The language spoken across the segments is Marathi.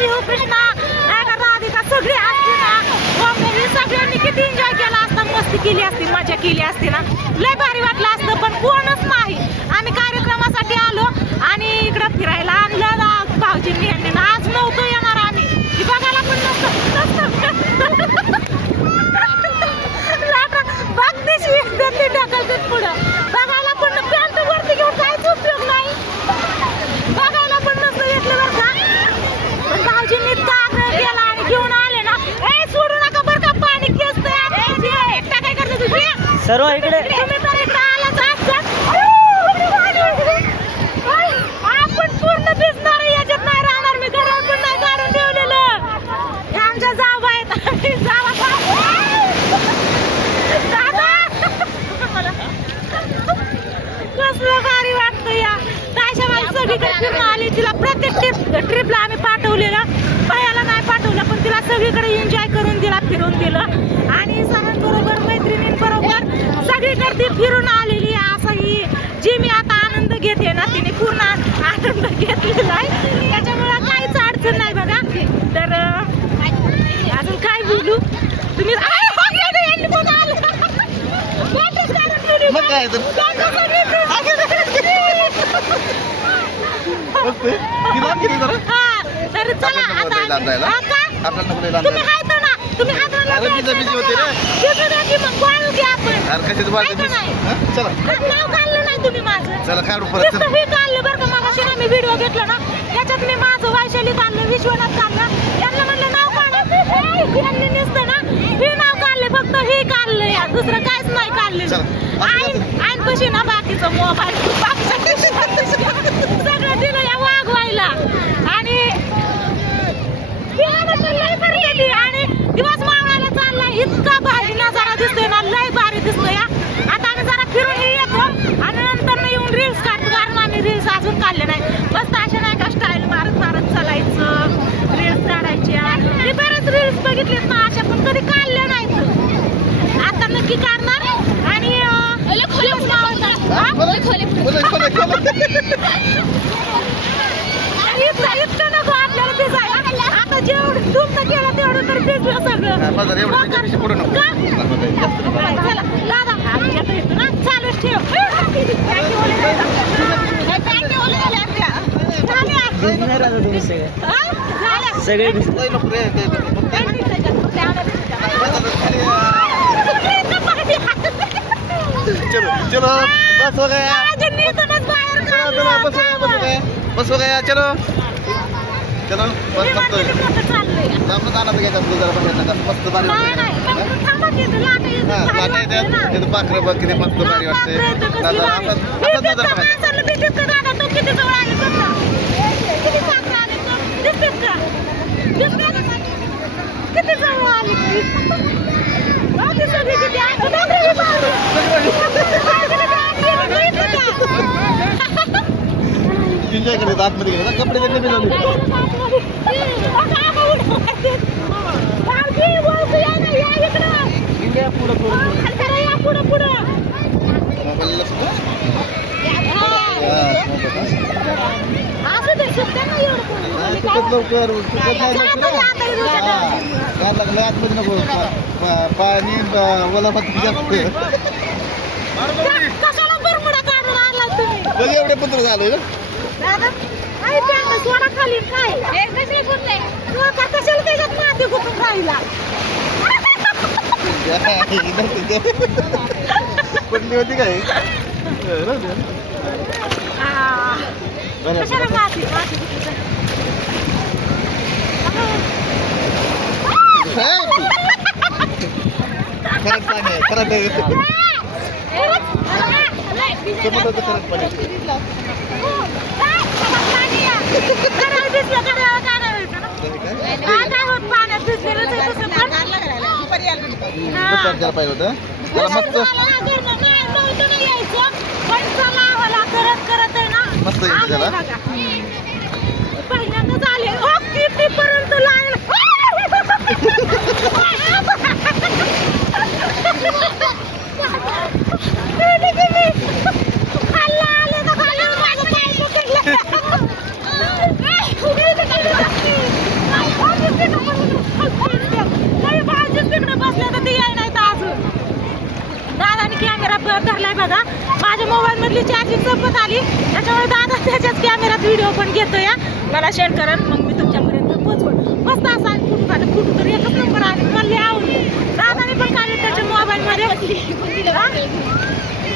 पिहू कृष्णा नाही का राधिका सगळी असते ना हे सगळ्यांनी किती एन्जॉय केला असता मस्ती केली असती मजा केली असती ना लय भारी वाटलं असतं पण कोणच नाही आम्ही कार्यक्रमासाठी आलो आणि इकडं फिरायला आणलं भाऊजींनी यांनी आज नव्हतं येणार आम्ही बघायला पण नसतं बघतेशी ढकलते पुढं बघायला पण पॅन्ट वरती घेऊन काहीच उपयोग नाही बघायला पण नसतं घेतलं बरं का पण भाऊजींनी तार गेला आणि घेऊन आले ना ए सोडू नका बरं का पाणी खेचतंय एकटा काय करते तुझी सर्व इकडे तुम्ही तर इकडे आलाच आजचा आपण पूर्ण भिजणार याच्यात नाही राहणार मी घरात पण नाही काढून ठेवलेलं आमच्या जाव आहेत आम्ही जावा कसलं भारी वाटतं या ताशाबाई सगळीकडे फिरून आली तिला प्रत्येक ट्रिपला आम्ही पाठवलेलं भयाला नाही पाठवलं पण तिला सगळीकडे एन्जॉय करून दिला फिरून दिलं आणि सरांबरोबर मैत्रिणींबरोबर सगळीकडे ती फिरून आलेली असं ही जी मी आता आनंद घेते ना तिने पूर्ण आनंद घेतलेला आहे त्याच्यामुळे काहीच अडचण नाही बघा तर अजून काय बोलू तुम्ही तर चला आता तुम्ही हायत ना तुम्ही हात नाव काढलं नाही तुम्ही माझं हे काढलं बरं का मागाशी ना मी व्हिडिओ घेतला ना त्याच्यात मी माझं वैशाली काढलं विश्वनाथ काढलं यांना म्हणलं नाव काढा यांनी नुसतं ना हे नाव काढले फक्त हे काढलं या दुसरं काहीच नाही काढलेलं आईन कशी ना बाकीचं मोबाईल सगळं दिलं या वागवायला आणि लय भारी गेली आणि दिवस मावळायला चालला इतका भारी नजारा दिसतोय ना लय भारी दिसतोय आता आम्ही जरा फिरून येतो आणि नंतर येऊन रील्स काढतो कारण आम्ही रील्स अजून काढले नाही मस्त अशा नाही का स्टाईल मारत मारत चालायचं रील्स काढायच्या मी बरेच रील्स बघितलेत ना अशा पण कधी काढल्या नाहीत आता नक्की काढणार आणि इतकं नको आपल्याला भिजायला आता जेवढं तुमचं केलं तेवढं तर भिजलं सगळं दादा चालूच ठेव सगळे चलो बस हो गया बस हो गया चलो चलो बस मस्त जाणं घ्यायचं मस्त भारी पाखरं बघ किती मस्त भारी वाटते किती जवळ आली एन्जॉय करायचं आतमध्ये गेलं कपडे त्यांनी लवकर आतमध्ये नको पाणी ओला एवढे पत्र झालं सोडा खाली काय कशाला त्याच्यात माती कुठून राहिला पडली होती काय कशाला माती खरंच पाणी आहे खरंच समुद्राचं खरंच पाणी पाहिजे होतं त्याला मस्त मस्त येते त्याला पहिल्यांदा झाले कितीपर्यंत लाईन मधली चार्जिंग संपत आली, त्याच्यामुळे दादा त्याच्याच कॅमेऱ्यात व्हिडिओ पण घेतोय, मला शेअर करेन, मग मी तुमच्यापर्यंत पोहोचवल. मस्त असा फोटो काढ, फोटो तर एकच नंबर आले, मला लय आवडले. दादाने पण काढले त्याच्या मोबाईल मध्ये. हा?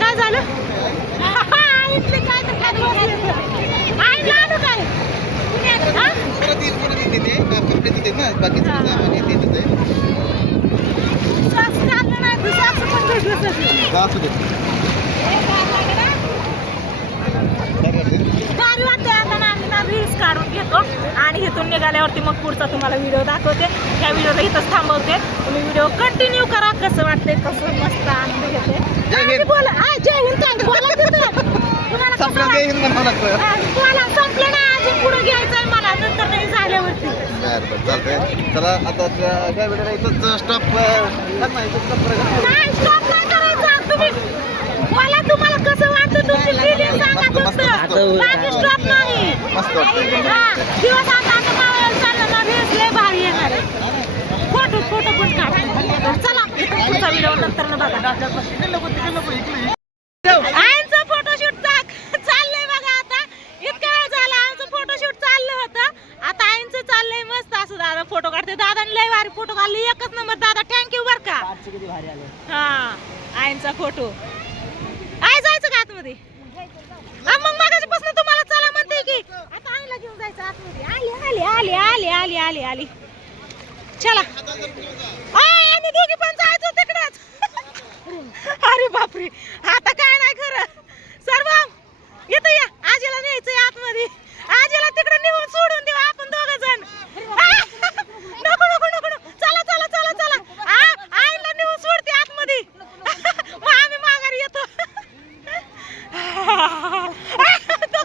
काय झालं? इथले काय तर काय बसले. आई लाडू काय? हा? सॉक्स घालणं नाही, तू सॉक्स पण भेटलं सगळं. भारी वाटते. आता ना आम्ही ना रील्स काढून घेतो आणि इथून निघाल्यावरती मग पुढचा तुम्हाला व्हिडिओ दाखवते. ह्या व्हिडिओला इथंच थांबवते. तुम्ही व्हिडिओ कंटिन्यू करा. कसं वाटतंय, कसं मस्त आनंद घेते. बोला जय हिंद काय बोला तिथं. तुम्हाला कसं वाटतं? बोला संपलं ना, अजून पुढे घ्यायचंय मला, नंतर नाही झाल्यावरती. चालतंय. चला आता काय वेळेला इथंच स्टॉप नाही स्टॉप नाही करायचं. तुम्ही बोला तुम्हाला कसं वाटतं, तुमची फिलिंग सांगा फक्त. बाकी स्टॉप नाही. मस्त वाटतं. हा, दिवस आता मावळायला चाललं ना, रेस लय भारी येणार आहे. फोटो पण काढ. चला पुढचा व्हिडिओ नंतर न बघा. आईचं फोटोशूट चाललंय बघा. आता इतका वेळ झाला आमचं फोटोशूट चाललं होतं. आता आईंचं चाललंय मस्त असं. दादा फोटो काढते. दादाने लय भारी फोटो काढले, एकच नंबर. दादा थँक्यू बर का. हा, आईंचा फोटो. आई जायचं का आतमध्ये? मग मागाच्यापासून तुम्हाला चला म्हणते की आता आईला घेऊन जायचं आतमध्ये. आली चला. आम्ही दोघी पण जायचो तिकडेच. अरे बापरे, आता काय नाही खरं. सर्व इथं या, आजीला न्यायचंय आतमध्ये. आजीला तिकडे नेऊन सोडून देऊ आपण दोघं जण. नको चला. आईला नेऊन सोडते आतमध्ये. मग आम्ही माघारी येतो.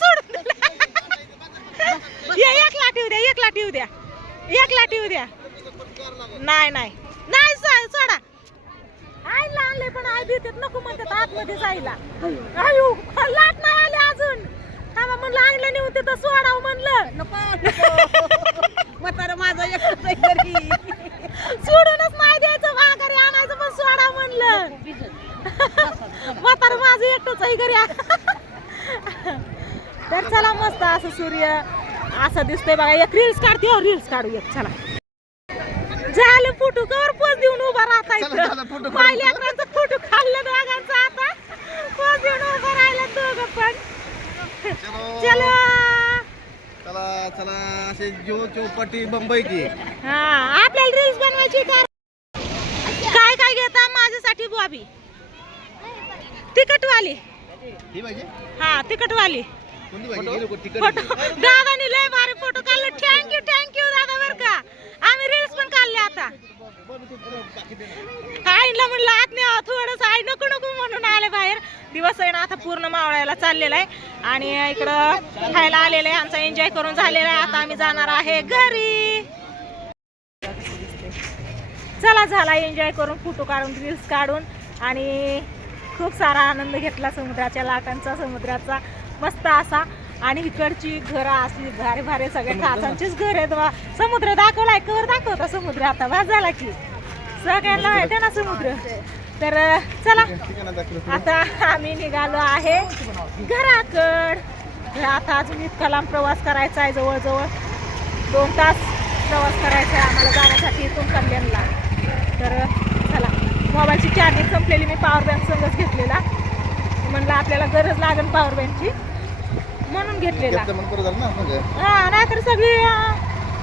सोडून एकला ठेवू द्या. नाही सोडा. आईला आणले पण आई भीतेत, नको म्हणतात आतमध्ये जायला. आयु लाट नाही आले अजून. थांबा म्हणलं, आईला नेऊन तिथं सोडावं म्हणलं. म्हातारं माझं एकटंच आहे घरी. सोडूनच नाही द्यायचं, माघारी आणायचं पण सोडा म्हणलं. म्हातारं माझं एकटंच आहे घरी. तर चला, मस्त असं सूर्य असं दिसतंय बघा. एक रील्स काढते, रील्स काढू एक. चला झालं, फोटो कवर पोच देऊन उभा राहता इथं. पाहिल्या अकरांचा फोटो खाल्लं दोघांचा. आता पोच देऊन उभा राहिला दोघं पण. चलो चला असे जो चौपाटी मुंबईची. हा, आपल्याला रील्स बनवायची. काय घेता माझ्यासाठी बॉबी? तिकटवाली. ही पाहिजे. हा, तिकटवाली. फोटो दादानी लय भारी फोटो काढले. थँक्यू दादा बर का. आम्ही रील्स पण काढले. आता आईला म्हणलं आत न्यावं थोडंस. आई नको म्हणून आले बाहेर. दिवस आहे ना आता पूर्ण मावळायला चाललेला आहे आणि इकडं खायला आलेलं आहे. आमचा एन्जॉय करून झालेला आहे. आता आम्ही जाणार आहे घरी. चला, झाला एन्जॉय करून, फोटो काढून, रील्स काढून आणि खूप सारा आनंद घेतला समुद्राच्या लाटांचा, समुद्राचा मस्त असा. आणि इकडची घरं असली भारी सगळ्या काचांचीच घर आहेत. समुद्र दाखवलाय, कवर दाखवता समुद्र. आता वाज झाला की सगळ्यांना माहिती ना समुद्र. तर चला, आता आम्ही निघालो आहे घराकड. आता अजून इतका लांब प्रवास करायचा आहे, जवळजवळ 2 तास प्रवास करायचा आहे आम्हाला जाण्यासाठी इथून कल्याणला. तर चला, मोबाईलची चार्जिंग संपलेली, मी पॉवर बँक संगच घेतलेला. म्हणलं आपल्याला गरज लागेल पॉवर बँकची म्हणून घेतलेला. हा, नाहीतर सगळी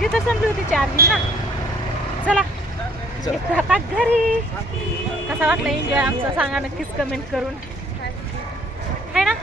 तिथं संपली होती चार्जिंग ना. चला आता घरी. कसा वाटला एन्जॉय आमचा सांगा नक्कीच कमेंट करून, है ना.